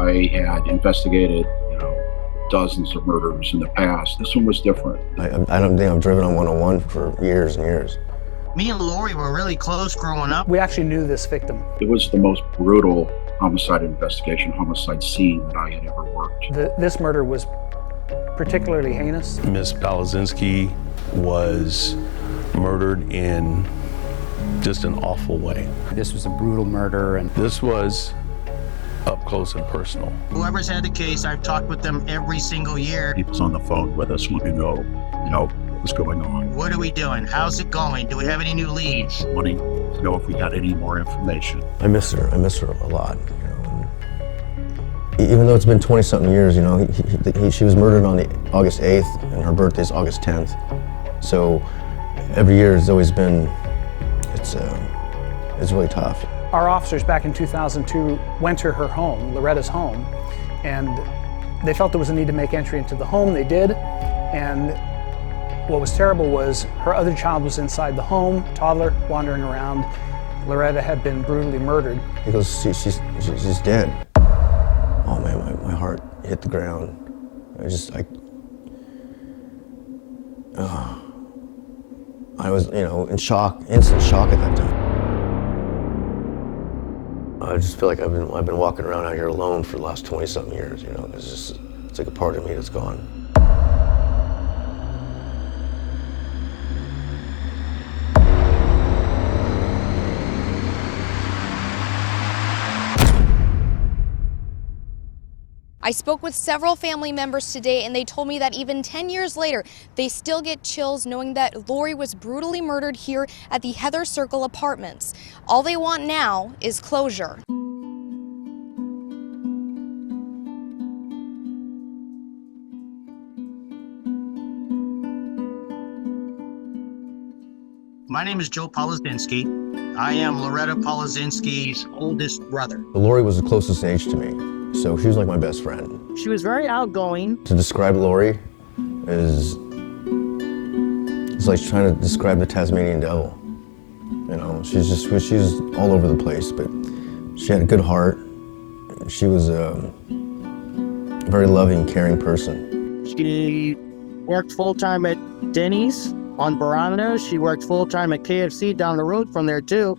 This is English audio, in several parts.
I had investigated, dozens of murders in the past. This one was different. I don't think I've driven on 101 for years and years. Me and Lori were really close growing up. We actually knew this victim. It was the most brutal homicide investigation, homicide scene that I had ever worked. This murder was particularly heinous. Miss Balazinski was murdered in just an awful way. This was a brutal murder, and this was up close and personal. Whoever's had the case, I've talked with them every single year. People's on the phone with us wanting to know, what's going on. What are we doing? How's it going? Do we have any new leads? Wanting to know if we had any more information. I miss her a lot. Even though it's been 20-something years, she was murdered on August 8th, and her birthday's August 10th. So every year it's always been, it's really tough. Our officers back in 2002 went to her home, Loretta's home, and they felt there was a need to make entry into the home. They did, and what was terrible was her other child was inside the home, toddler, wandering around. Loretta had been brutally murdered. He goes, she's dead. Oh man, my heart hit the ground. I was, in shock, instant shock at that time. I just feel like I've been walking around out here alone for the last 20-something years, it's like a part of me that's gone. I spoke with several family members today, and they told me that even 10 years later, they still get chills knowing that Lori was brutally murdered here at the Heather Circle Apartments. All they want now is closure. My name is Joe Palazinski. I am Loretta Palazinski's oldest brother. Lori was the closest in age to me. So she was like my best friend. She was very outgoing. To describe Lori is like trying to describe the Tasmanian devil. She's all over the place, but she had a good heart. She was a very loving, caring person. She worked full-time at Denny's on Verano. She worked full-time at KFC down the road from there too.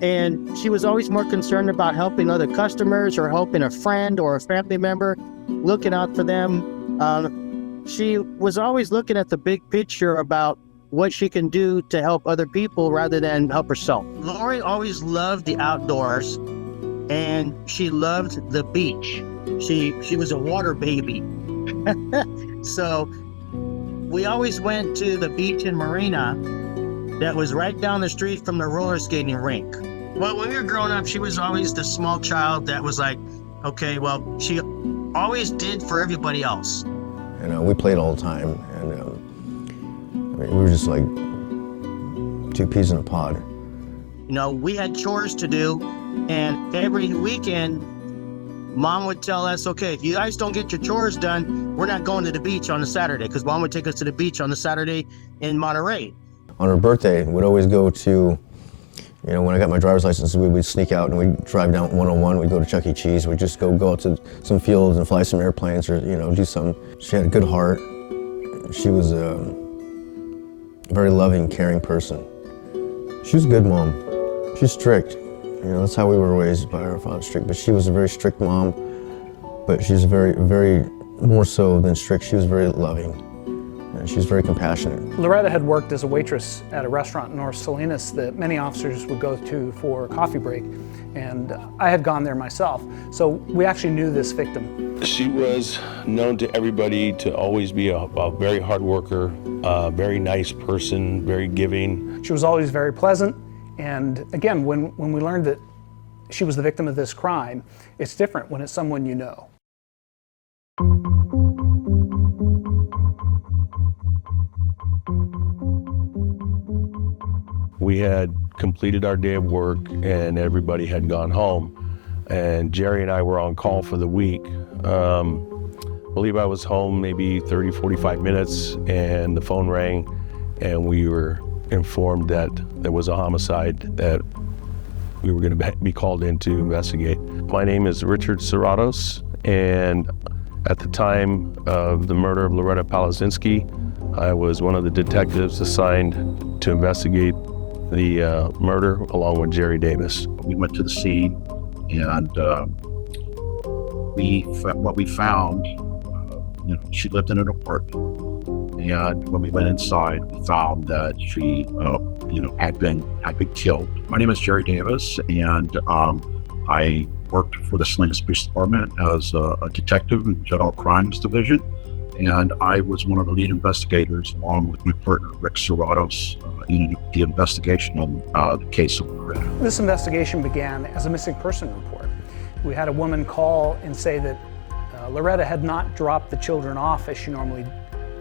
And she was always more concerned about helping other customers or helping a friend or a family member, looking out for them. She was always looking at the big picture about what she can do to help other people rather than help herself. Lori always loved the outdoors, and she loved the beach. She was a water baby. So we always went to the beach in Marina that was right down the street from the roller skating rink. Well, when we were growing up, she was always the small child that was like, okay, well, she always did for everybody else. We played all the time, and we were just like two peas in a pod. We had chores to do, and every weekend, Mom would tell us, okay, if you guys don't get your chores done, we're not going to the beach on a Saturday, because Mom would take us to the beach on a Saturday in Monterey. On her birthday, we'd always go to, when I got my driver's license, we would sneak out and we'd drive down 101, we'd go to Chuck E. Cheese, we'd just go out to some fields and fly some airplanes or, do something. She had a good heart. She was a very loving, caring person. She was a good mom. She's strict. That's how we were raised by our father, strict. But she was a very strict mom, but she's very, very, more so than strict, she was very loving. And she was very compassionate. Loretta had worked as a waitress at a restaurant in North Salinas that many officers would go to for a coffee break, and I had gone there myself. So we actually knew this victim. She was known to everybody to always be a very hard worker, a very nice person, very giving. She was always very pleasant, and again, when we learned that she was the victim of this crime, it's different when it's someone you know. We had completed our day of work and everybody had gone home. And Jerry and I were on call for the week. I believe I was home maybe 30, 45 minutes and the phone rang and we were informed that there was a homicide that we were going to be called in to investigate. My name is Richard Serratos And at the time of the murder of Loretta Palazinski, I was one of the detectives assigned to investigate the murder along with Jerry Davis. We went to the scene, and what we found, she lived in an apartment. And when we went inside, we found that she, had been killed. My name is Jerry Davis, and I worked for the Salinas Police Department as a detective in the General Crimes Division, and I was one of the lead investigators, along with my partner Rick Serratos, in the investigation on the case of Loretta. This investigation began as a missing person report. We had a woman call and say that Loretta had not dropped the children off as she normally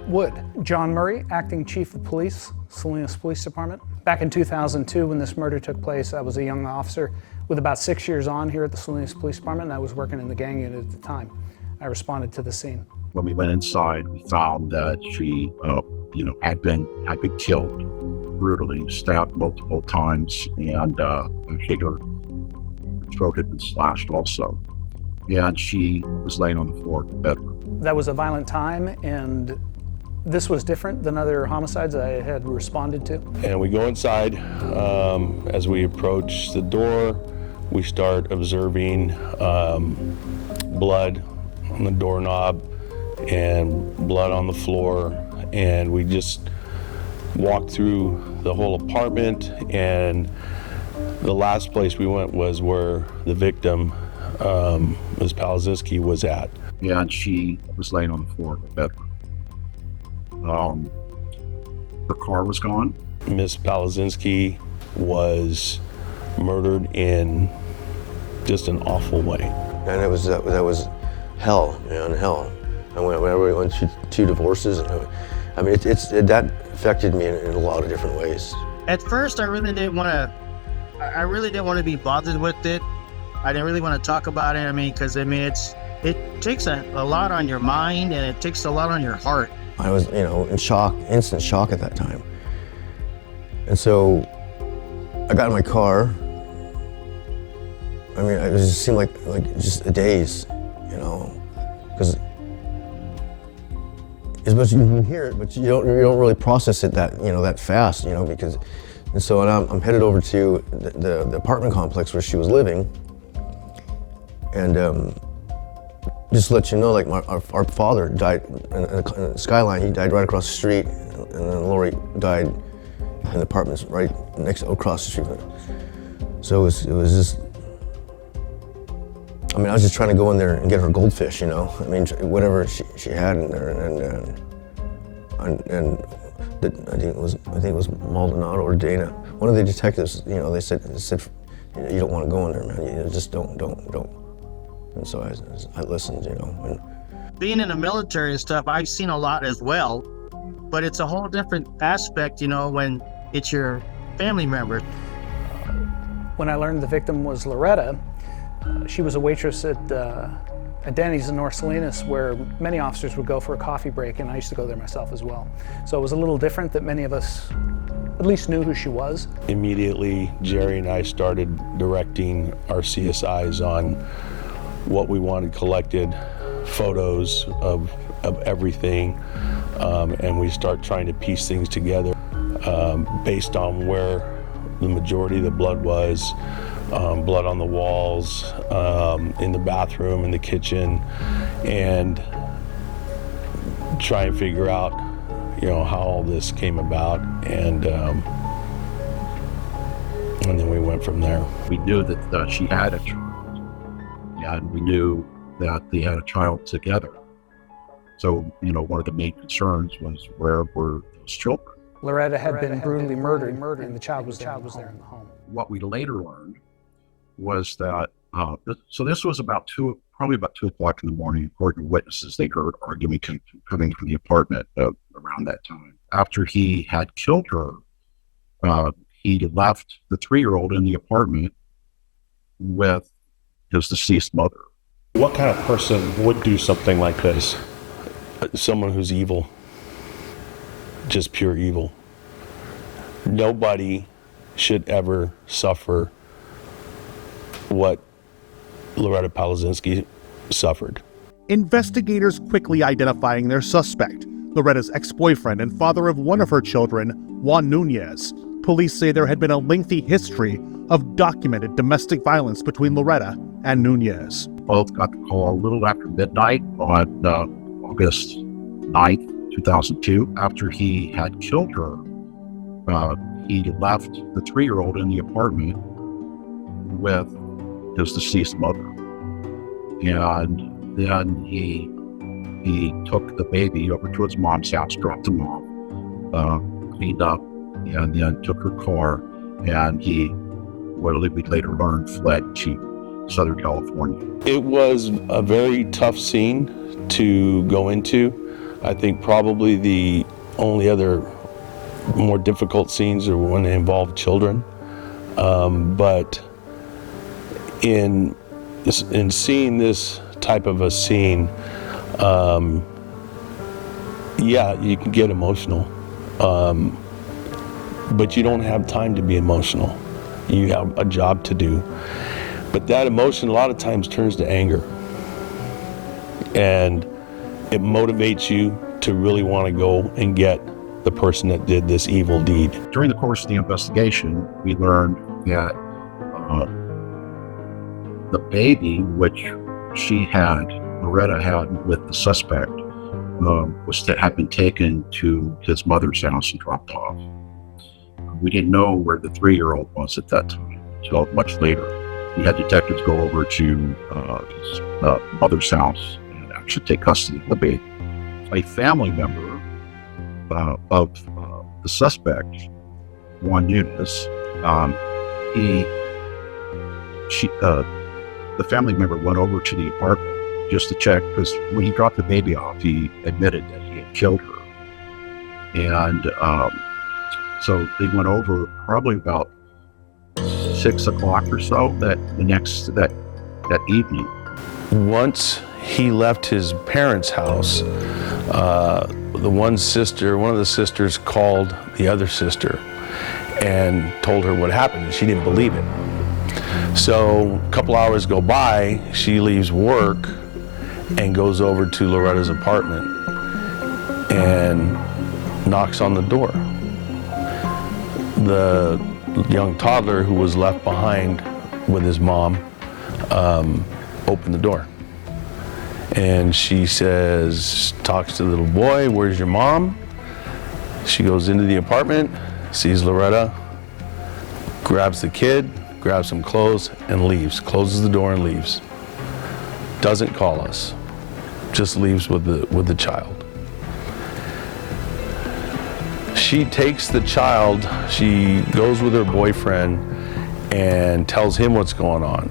would. John Murray, acting chief of police, Salinas Police Department. Back in 2002, when this murder took place, I was a young officer with about 6 years on here at the Salinas Police Department, and I was working in the gang unit at the time. I responded to the scene. When we went inside, we found that she, had been killed brutally, stabbed multiple times, and her throat had been slashed also. And she was laying on the floor in the bedroom. That was a violent time, and this was different than other homicides I had responded to. And we go inside. As we approach the door, we start observing blood on the doorknob and blood on the floor. And we just walked through the whole apartment, and the last place we went was where the victim, Ms. Palazinski, was at. And she was laying on the floor in the bedroom. Her car was gone. Ms. Palazinski was murdered in just an awful way. And that was hell, man, hell. I went through 2 divorces, and that affected me in a lot of different ways. At first, I really didn't want to be bothered with it. I didn't really want to talk about it. It takes a lot on your mind, and it takes a lot on your heart. I was, in shock, instant shock at that time. And so I got in my car. It just seemed like just a daze, because as much as you can hear it, but you don't really process it that fast, because. And so I'm headed over to the apartment complex where she was living, and just to let you know, our father died in the skyline. He died right across the street, and then Lori died in the apartments right across the street. So it was just. I was just trying to go in there and get her goldfish, whatever she had in there, and I think it was Maldonado or Dana. One of the detectives, they said, you don't want to go in there, man. You just don't. And so I listened, And being in the military and stuff, I've seen a lot as well, but it's a whole different aspect, when it's your family member. When I learned the victim was Loretta, she was a waitress at Denny's in North Salinas, where many officers would go for a coffee break, and I used to go there myself as well. So it was a little different that many of us at least knew who she was. Immediately, Jerry and I started directing our CSIs on what we wanted collected, photos of everything, and we start trying to piece things together based on where the majority of the blood was. Blood on the walls, in the bathroom, in the kitchen, and try and figure out, how all this came about, and then we went from there. We knew that she had a child, and we knew that they had a child together. So, one of the main concerns was, where were those children? Loretta had been brutally murdered, and the child was there in the home. What we later learned was that, so this was probably about 2 o'clock in the morning, according to witnesses. They heard arguing coming from the apartment around that time. After he had killed her, he left the 3-year-old in the apartment with his deceased mother. What kind of person would do something like this? Someone who's evil, just pure evil. Nobody should ever suffer what Loretta Palazinski suffered. investigators quickly identifying their suspect, Loretta's ex-boyfriend and father of one of her children, Juan Nunez. Police say there had been a lengthy history of documented domestic violence between Loretta and Nunez. Both got the call a little after midnight on August 9th, 2002. After he had killed her, he left the 3-year-old in the apartment with his deceased mother. And then he took the baby over to his mom's house, dropped him off, cleaned up, and then took her car, and he, what we later learned, fled to Southern California. It was a very tough scene to go into. I think probably the only other more difficult scenes are when they involve children. But in seeing this type of a scene, yeah, you can get emotional. But you don't have time to be emotional. You have a job to do. But that emotion a lot of times turns to anger. And it motivates you to really want to go and get the person that did this evil deed. During the course of the investigation, we learned that the baby, which Loretta had with the suspect, had been taken to his mother's house and dropped off. We didn't know where the 3-year-old was at that time until much later. We had detectives go over to his mother's house and actually take custody of the baby. A family member of the suspect, Juan Nunez, the family member went over to the apartment just to check, because when he dropped the baby off, he admitted that he had killed her. And so they went over probably about 6 o'clock or so that evening. Once he left his parents' house, one of the sisters called the other sister and told her what happened, and she didn't believe it. So a couple hours go by, she leaves work and goes over to Loretta's apartment and knocks on the door. The young toddler who was left behind with his mom opened the door. And she talks to the little boy, "Where's your mom?" She goes into the apartment, sees Loretta, grabs the kid, grabs some clothes, and leaves. Closes the door and leaves. Doesn't call us, just leaves with the child. She takes the child, she goes with her boyfriend and tells him what's going on.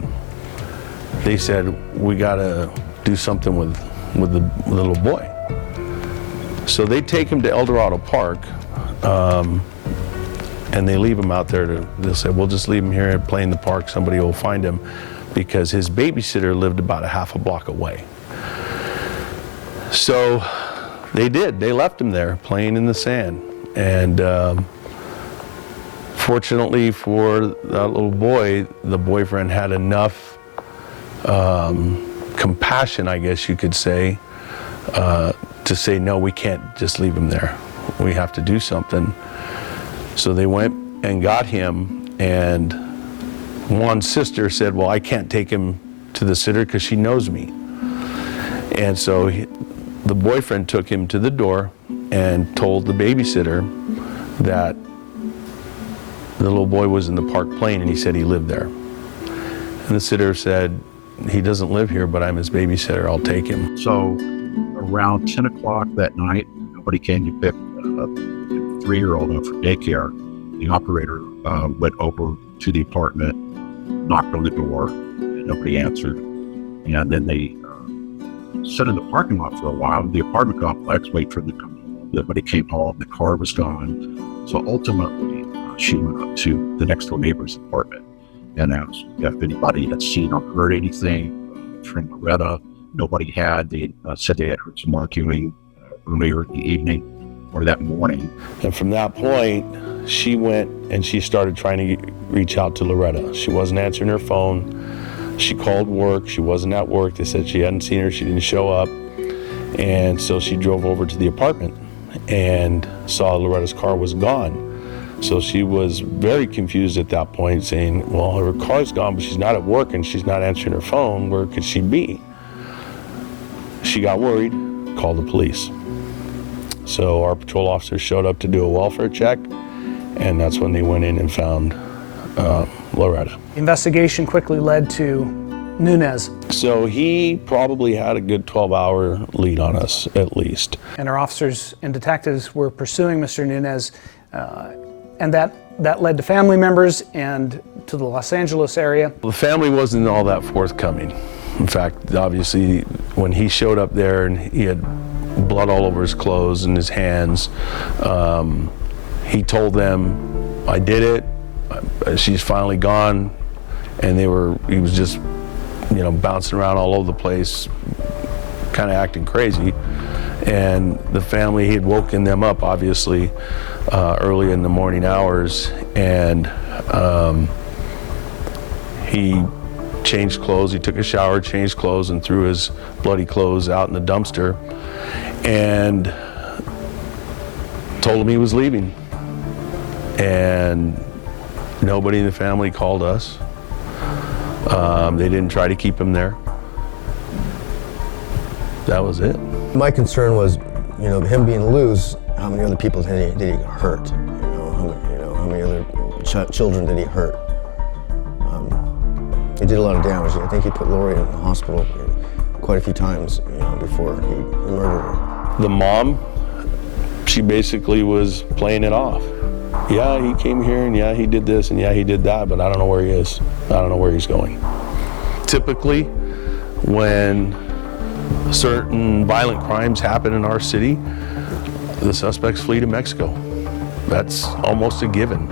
They said, "We gotta do something with the little boy." So they take him to El Dorado Park, and they leave him out there. They'll say, "We'll just leave him here and play in the park. Somebody will find him," because his babysitter lived about a half a block away. So they did. They left him there playing in the sand. And fortunately for that little boy, the boyfriend had enough compassion, I guess you could say, to say, "No, we can't just leave him there. We have to do something." So they went and got him, and one sister said, "Well, I can't take him to the sitter because she knows me." And so the boyfriend took him to the door and told the babysitter that the little boy was in the park playing, and he said he lived there. And the sitter said, "He doesn't live here, but I'm his babysitter, I'll take him." So around 10 o'clock that night, nobody came to pick the 3-year-old up from daycare. The operator went over to the apartment, knocked on the door, and nobody answered. And then they sat in the parking lot for a while, the apartment complex, wait for them to come home. Nobody came home, the car was gone. So ultimately, she went up to the next door neighbor's apartment and asked if anybody had seen or heard anything from Loretta. Nobody had. They said they had heard some arguing earlier in the evening or that morning. And from that point, she went and she started trying to reach out to Loretta. She wasn't answering her phone. She called work. She wasn't at work. They said she hadn't seen her. She didn't show up. And so she drove over to the apartment and saw Loretta's car was gone. So she was very confused at that point, saying, well, her car's gone, but she's not at work and she's not answering her phone. Where could she be? She got worried, called the police. So our patrol officers showed up to do a welfare check, and that's when they went in and found Loretta. Investigation quickly led to Nunez, So he probably had a good 12-hour lead on us, at least. and our officers and detectives were pursuing Mr. Nunez, and that led to family members and to the Los Angeles area. The family wasn't all that forthcoming. In fact, obviously, when he showed up there and he had blood all over his clothes and his hands, he told them, I did it, she's finally gone, and he was just, bouncing around all over the place, kind of acting crazy. And the family, he had woken them up, obviously, early in the morning hours, and he changed clothes. He took a shower, changed clothes, and threw his bloody clothes out in the dumpster, and told him he was leaving. And nobody in the family called us. They didn't try to keep him there. That was it. My concern was, him being loose, how many other people did he hurt? How many other children did he hurt? He did a lot of damage. I think he put Lori in the hospital quite a few times, before he murdered her. The mom, she basically was playing it off. Yeah, he came here, and yeah, he did this, and yeah, he did that, but I don't know where he is. I don't know where he's going. Typically, when certain violent crimes happen in our city, the suspects flee to Mexico. That's almost a given.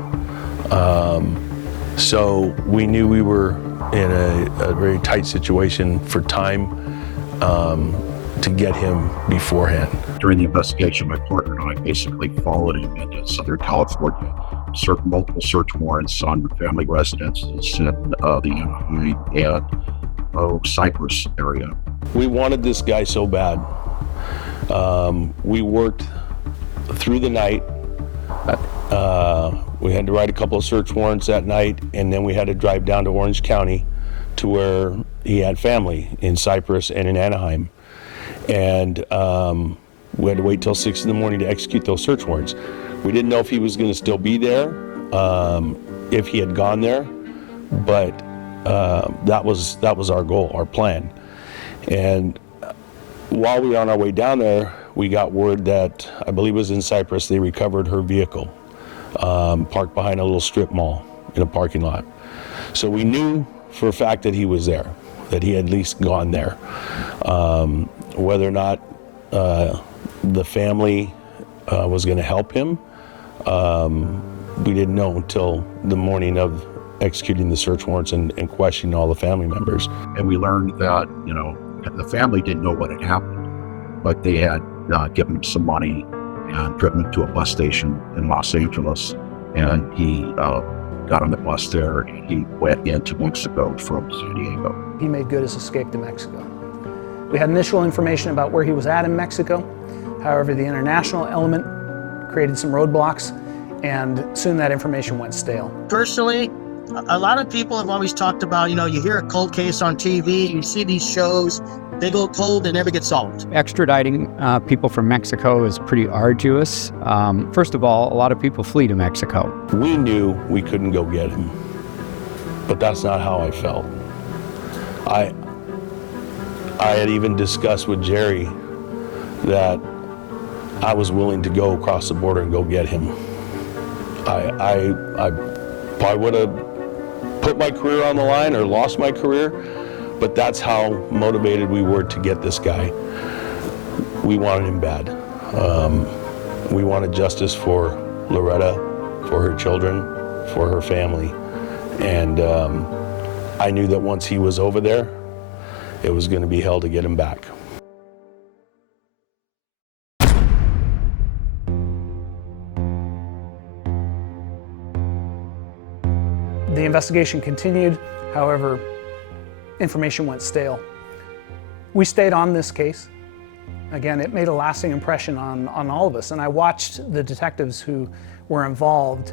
So we knew we were in a very tight situation for time to get him beforehand. During the investigation, my partner and I basically followed him into Southern California, served multiple search warrants on family residences in the Anaheim and Cypress area. We wanted this guy so bad. We worked through the night. We had to write a couple of search warrants that night, and then we had to drive down to Orange County to where he had family in Cypress and in Anaheim. And we had to wait till 6 in the morning to execute those search warrants. We didn't know if he was going to still be there, if he had gone there, but that was our goal, our plan. And while we were on our way down there, we got word that, I believe it was in Cypress, they recovered her vehicle, parked behind a little strip mall in a parking lot. So we knew for a fact that he was there, that he had at least gone there. Whether or not the family was going to help him, we didn't know until the morning of executing the search warrants and questioning all the family members. And we learned that, the family didn't know what had happened, but they had given him some money and driven him to a bus station in Los Angeles. And he got on the bus there, and he went into Mexico from San Diego. He made good his escape to Mexico. We had initial information about where he was at in Mexico. However, the international element created some roadblocks, and soon that information went stale. Personally, a lot of people have always talked about, you hear a cold case on TV, you see these shows, they go cold and never get solved. Extraditing people from Mexico is pretty arduous. First of all, a lot of people flee to Mexico. We knew we couldn't go get him, but that's not how I felt. I had even discussed with Jerry that I was willing to go across the border and go get him. I probably would have put my career on the line or lost my career, but that's how motivated we were to get this guy. We wanted him bad. We wanted justice for Loretta, for her children, for her family. And I knew that once he was over there, it was going to be hell to get him back. The investigation continued. However, information went stale. We stayed on this case. Again, it made a lasting impression on all of us, and I watched the detectives who were involved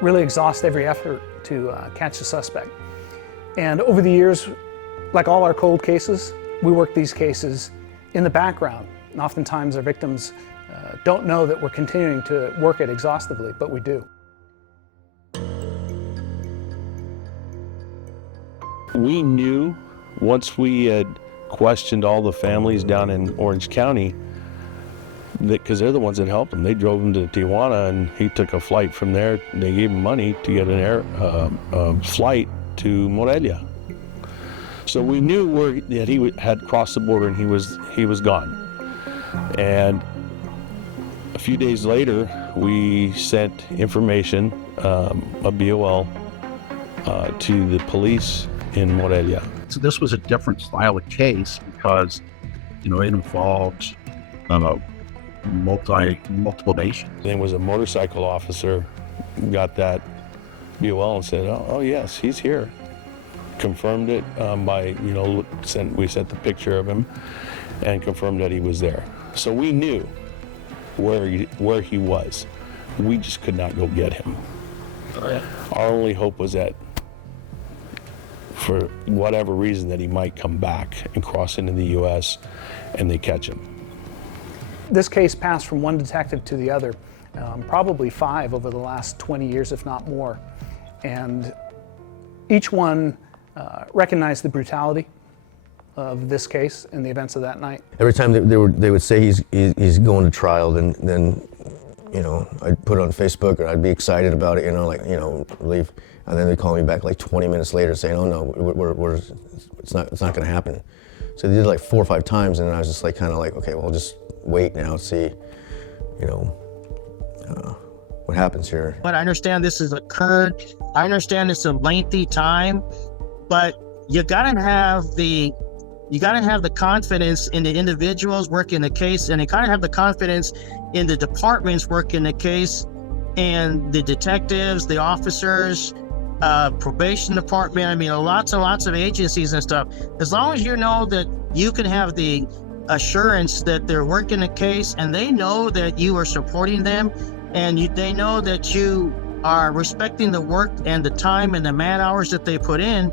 really exhaust every effort to catch the suspect. And over the years, like all our cold cases, we work these cases in the background. And oftentimes our victims don't know that we're continuing to work it exhaustively, but we do. We knew once we had questioned all the families down in Orange County, because they're the ones that helped him. They drove him to Tijuana, and he took a flight from there. They gave him money to get an flight to Morelia. So we knew that he had crossed the border and he was gone. And a few days later, we sent information, a BOL, to the police in Morelia. So this was a different style of case because, it involved multiple nations. There was a motorcycle officer got that BOL and said, oh yes, he's here. Confirmed it by, we sent the picture of him and confirmed that he was there. So we knew where he was. We just could not go get him. Our only hope was that for whatever reason that he might come back and cross into the U.S. and they catch him. This case passed from one detective to the other, probably 5 over the last 20 years, if not more. And each one recognized the brutality of this case and the events of that night. Every time they would say he's going to trial, then I'd put it on Facebook, or I'd be excited about it, relief. And then they'd call me back like 20 minutes later saying, oh no, it's not going to happen. So they did it like 4 or 5 times, and I was just like, okay, well, just wait now, see, what happens here. But I understand this has occurred. I understand it's a lengthy time, but you gotta have the confidence in the individuals working the case, and you gotta have the confidence in the departments working the case, and the detectives, the officers, probation department. Lots and lots of agencies and stuff. As long as you know that you can have the assurance that they're working the case and they know that you are supporting them, and they know that you are respecting the work and the time and the man hours that they put in,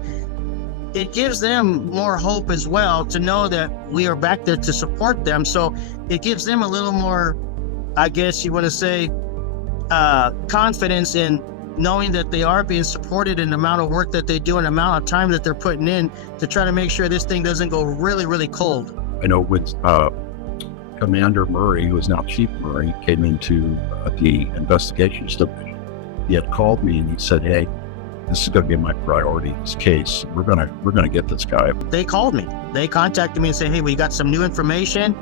it gives them more hope as well to know that we are back there to support them. So it gives them a little more, I guess you want to say, confidence in knowing that they are being supported in the amount of work that they do and the amount of time that they're putting in to try to make sure this thing doesn't go really, really cold. I know with Commander Murray, who is now Chief Murray, came into the investigations division. He had called me and he said, hey, this is going to be my priority, this case. We're gonna get this guy. They called me. They contacted me and said, hey, we got some new information.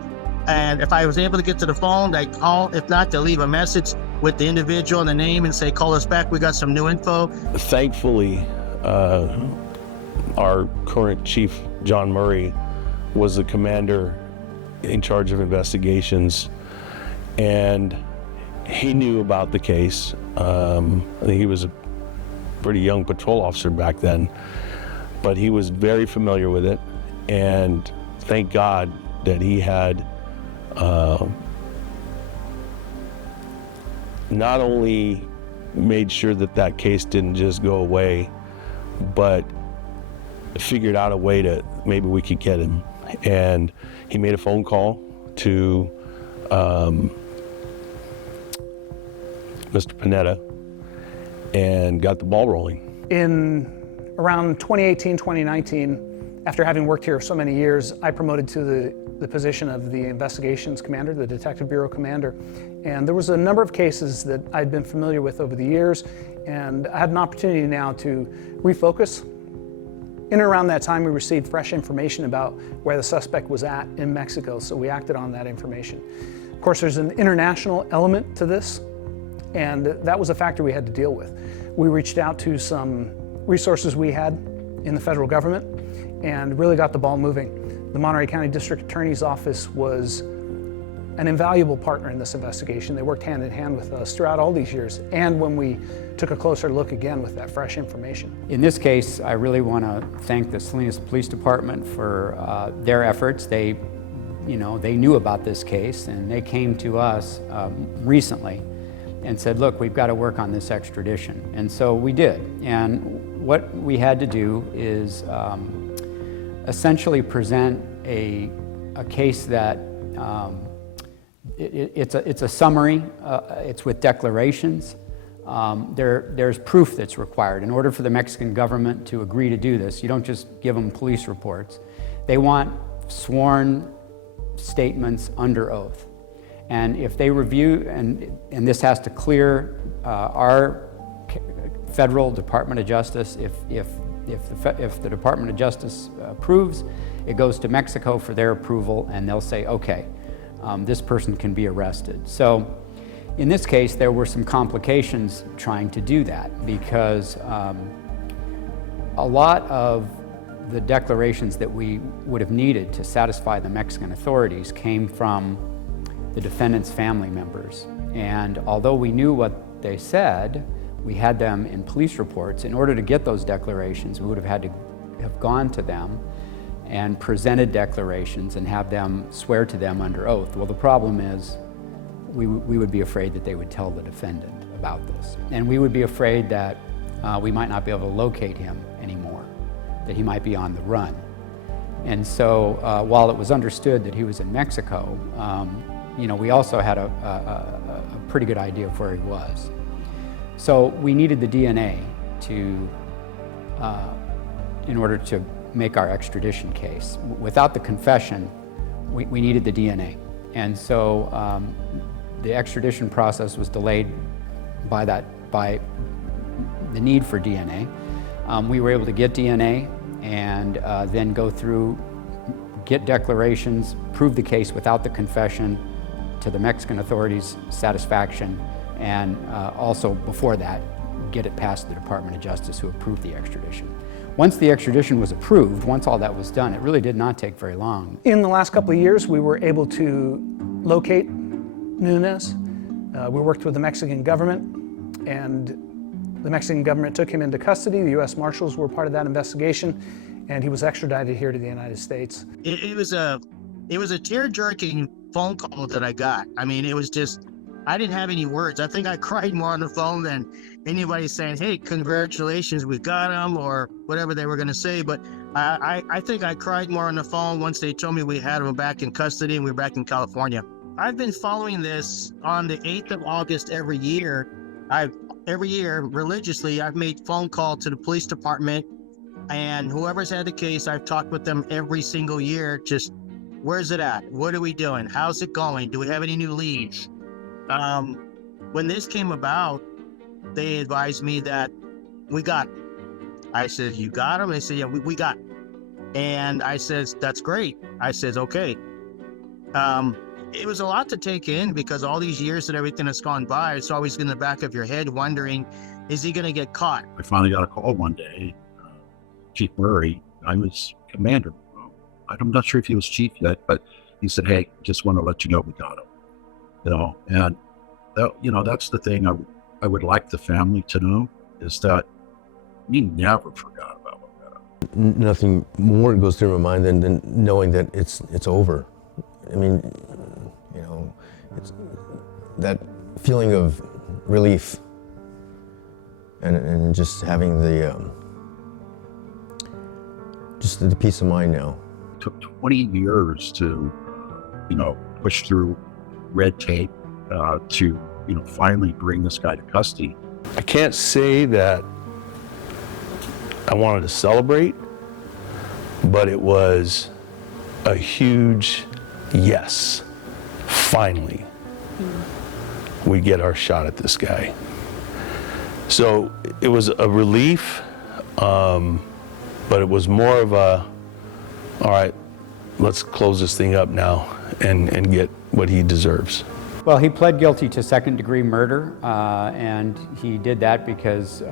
And if I was able to get to the phone, they call. If not, they'll leave a message with the individual and the name and say, call us back. We got some new info. Thankfully, our current chief, John Murray, was the commander in charge of investigations, and he knew about the case. I think he was a pretty young patrol officer back then, but he was very familiar with it, and thank God that he had not only made sure that case didn't just go away, but figured out a way to maybe we could get him. And he made a phone call to Mr. Panetta and got the ball rolling. In around 2018, 2019, after having worked here so many years, I promoted to the position of the investigations commander, the Detective Bureau commander. And there was a number of cases that I'd been familiar with over the years, and I had an opportunity now to refocus. In and around that time, we received fresh information about where the suspect was at in Mexico, so we acted on that information. Of course, there's an international element to this, and that was a factor we had to deal with. We reached out to some resources we had in the federal government and really got the ball moving. The Monterey County District Attorney's Office was an invaluable partner in this investigation. They worked hand in hand with us throughout all these years, and when we took a closer look again with that fresh information. In this case, I really want to thank the Salinas Police Department for their efforts. They knew about this case, and they came to us recently and said, look, we've got to work on this extradition. And so we did. And what we had to do is essentially present a case that it's a summary. It's with declarations. There's proof that's required. In order for the Mexican government to agree to do this, you don't just give them police reports. They want sworn statements under oath. And if they review, and this has to clear our federal Department of Justice, if the Department of Justice approves, it goes to Mexico for their approval, and they'll say, okay, this person can be arrested. So in this case, there were some complications trying to do that, because a lot of the declarations that we would have needed to satisfy the Mexican authorities came from the defendant's family members. And although we knew what they said, we had them in police reports. In order to get those declarations, we would have had to have gone to them and presented declarations and have them swear to them under oath. Well, the problem is we would be afraid that they would tell the defendant about this. And we would be afraid that we might not be able to locate him anymore, that he might be on the run. And so while it was understood that he was in Mexico, we also had a pretty good idea of where he was. So we needed the DNA in order to make our extradition case. Without the confession, we needed the DNA. And so the extradition process was delayed by the need for DNA. We were able to get DNA and then go through, get declarations, prove the case without the confession to the Mexican authorities' satisfaction, and also before that, get it past the Department of Justice, who approved the extradition. Once the extradition was approved, once all that was done, it really did not take very long. In the last couple of years, we were able to locate Nunez. We worked with the Mexican government, and the Mexican government took him into custody. The U.S. Marshals were part of that investigation, and he was extradited here to the United States. It was a tear-jerking phone call that I got. I mean, it was just, I didn't have any words. I think I cried more on the phone than anybody saying, hey, congratulations, we got him, or whatever they were going to say. But I think I cried more on the phone once they told me we had him back in custody and we were back in California. I've been following this on the 8th of August every year. Every year, religiously, I've made phone call to the police department, and whoever's had the case, I've talked with them every single year. Just, where's it at? What are we doing? How's it going? Do we have any new leads? When this came about, they advised me that we got him. I said, you got him? They said, yeah, we got him. And I says, that's great. I says, okay. It was a lot to take in, because all these years that everything has gone by, it's always in the back of your head wondering, is he going to get caught? I finally got a call one day. Chief Murray, I was commander. I'm not sure if he was chief yet, but he said, hey, just want to let you know we got him. And that's the thing I would like the family to know, is that we never forgot about what we got him. Nothing more goes through my mind than knowing that it's over. I mean, it's that feeling of relief and just having the peace of mind now. It took 20 years to, push through red tape to, finally bring this guy to custody. I can't say that I wanted to celebrate, but it was a huge yes. Finally, we get our shot at this guy. So it was a relief, but it was more of a, all right, let's close this thing up now and get what he deserves. Well, he pled guilty to second-degree murder, and he did that because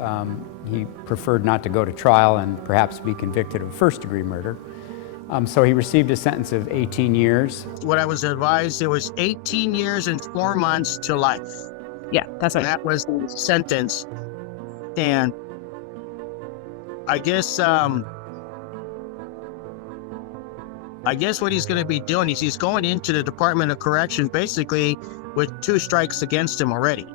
he preferred not to go to trial and perhaps be convicted of first-degree murder. So he received a sentence of 18 years. What I was advised, it was 18 years and 4 months to life. Yeah, that's right. That was the sentence. And I guess what he's going to be doing is he's going into the Department of Corrections basically with 2 strikes against him already.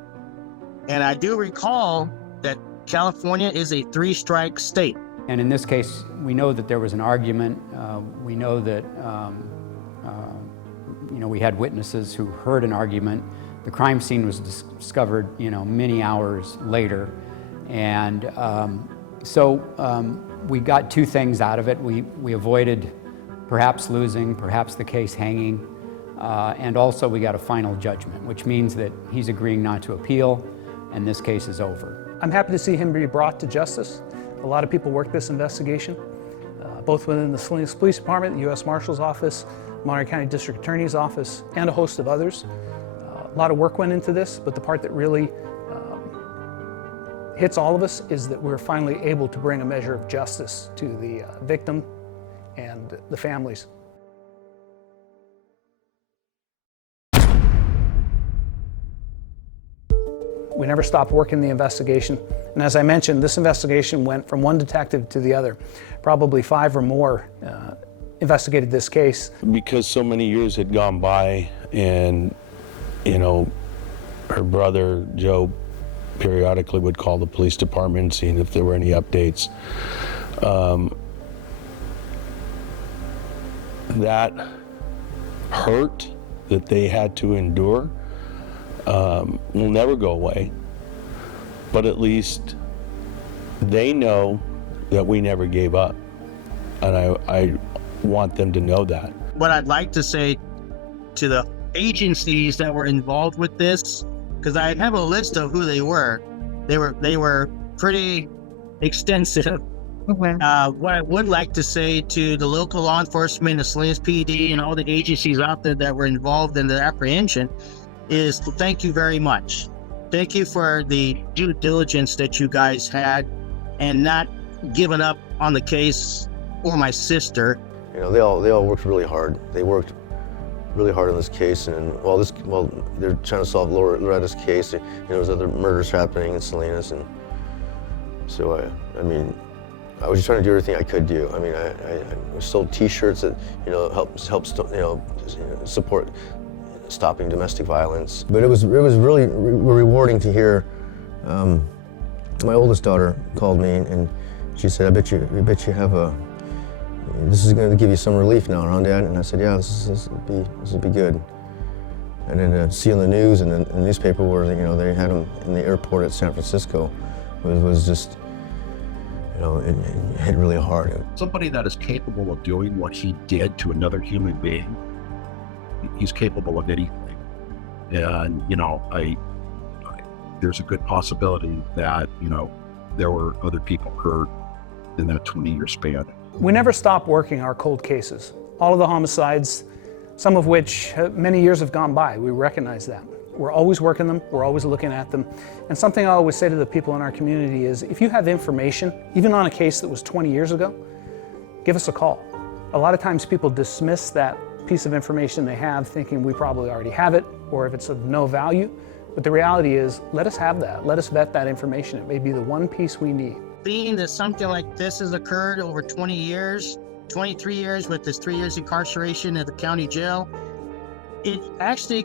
And I do recall that California is a 3-strike state. And in this case, we know that there was an argument. We know that we had witnesses who heard an argument. The crime scene was discovered, many hours later. And so we got 2 things out of it. We avoided perhaps losing, perhaps the case hanging, and also we got a final judgment, which means that he's agreeing not to appeal, and this case is over. I'm happy to see him be brought to justice. A lot of people work this investigation, both within the Salinas Police Department, the U.S. Marshal's Office, Monterey County District Attorney's Office, and a host of others. A lot of work went into this, but the part that really hits all of us is that we're finally able to bring a measure of justice to the victim and the families. We never stopped working the investigation. And as I mentioned, this investigation went from one detective to the other. Probably 5 or more investigated this case. Because so many years had gone by and, her brother, Joe, periodically would call the police department seeing if there were any updates. That hurt that they had to endure will never go away, but at least they know that we never gave up, and I want them to know that. What I'd like to say to the agencies that were involved with this, because I have a list of who they were pretty extensive. What I would like to say to the local law enforcement, the Salinas PD, and all the agencies out there that were involved in the apprehension is thank you very much. Thank you for the due diligence that you guys had and not giving up on the case or my sister. They all worked really hard. They worked really hard on this case, and while they're trying to solve Loretta's case, there's other murders happening in Salinas, and so I was just trying to do everything I could do. I sold T-shirts that helps support stopping domestic violence. But it was really rewarding to hear. My oldest daughter called me and she said, "I bet you have a. This is going to give you some relief now, huh, Dad?" And I said, "Yeah, this will be good." And then see on the news and the newspaper where they had him in the airport at San Francisco was just. It hit really hard. Somebody that is capable of doing what he did to another human being, he's capable of anything. And, there's a good possibility that, there were other people hurt in that 20-year span. We never stopped working our cold cases. All of the homicides, some of which many years have gone by, we recognize that. We're always working them, we're always looking at them. And something I always say to the people in our community is, if you have information, even on a case that was 20 years ago, give us a call. A lot of times people dismiss that piece of information they have thinking we probably already have it, or if it's of no value. But the reality is, let us have that. Let us vet that information. It may be the one piece we need. Being that something like this has occurred over 20 years, 23 years with this 3 years incarceration at the county jail, it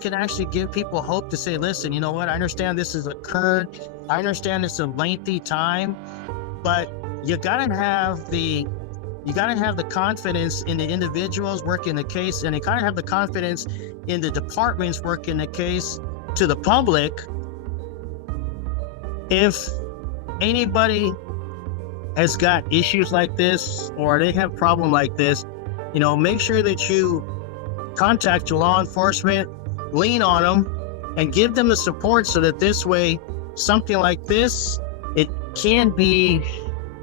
can give people hope to say, listen, you know what, I understand this has occurred. I understand it's a lengthy time, but you gotta have the confidence in the individuals working the case, and you gotta have the confidence in the departments working the case to the public. If anybody has got issues like this or they have a problem like this, make sure that you contact your law enforcement, lean on them, and give them the support so that this way, something like this, it can be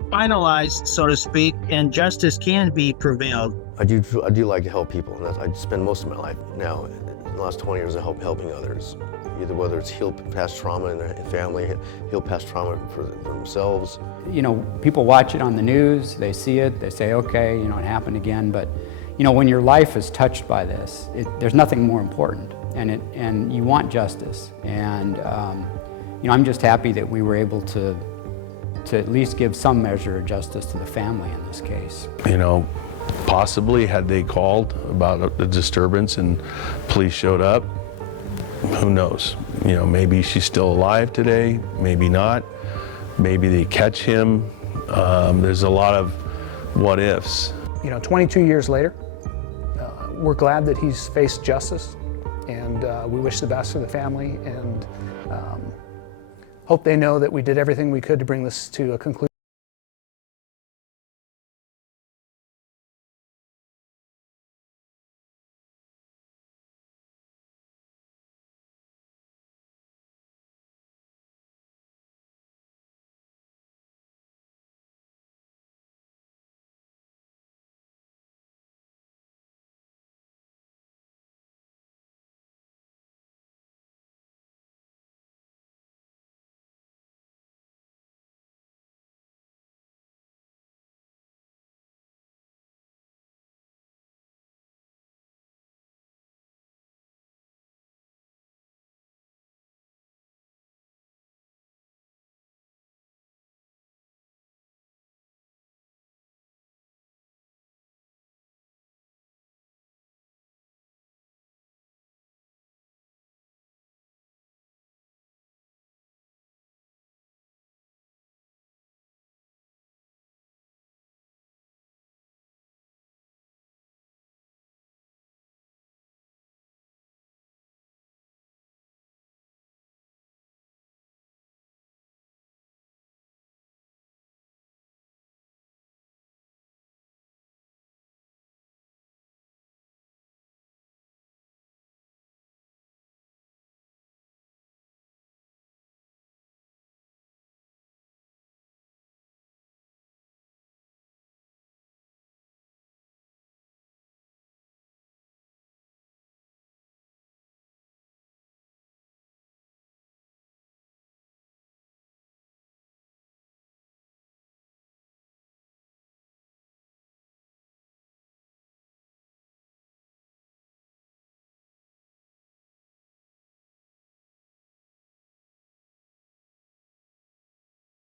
finalized, so to speak, and justice can be prevailed. I do like to help people, and I spend most of my life now, in the last 20 years, helping others. Either whether it's heal past trauma in their family, heal past trauma for themselves. People watch it on the news, they see it, they say, okay, it happened again, but You know, when your life is touched by this, there's nothing more important, and you want justice. And you know, I'm just happy that we were able to at least give some measure of justice to the family in this case. You know, possibly had they called about the disturbance and police showed up, who knows? You know, maybe she's still alive today, maybe not. Maybe they catch him. There's a lot of what ifs. You know, 22 years later, we're glad that he's faced justice, and we wish the best for the family, and hope they know that we did everything we could to bring this to a conclusion.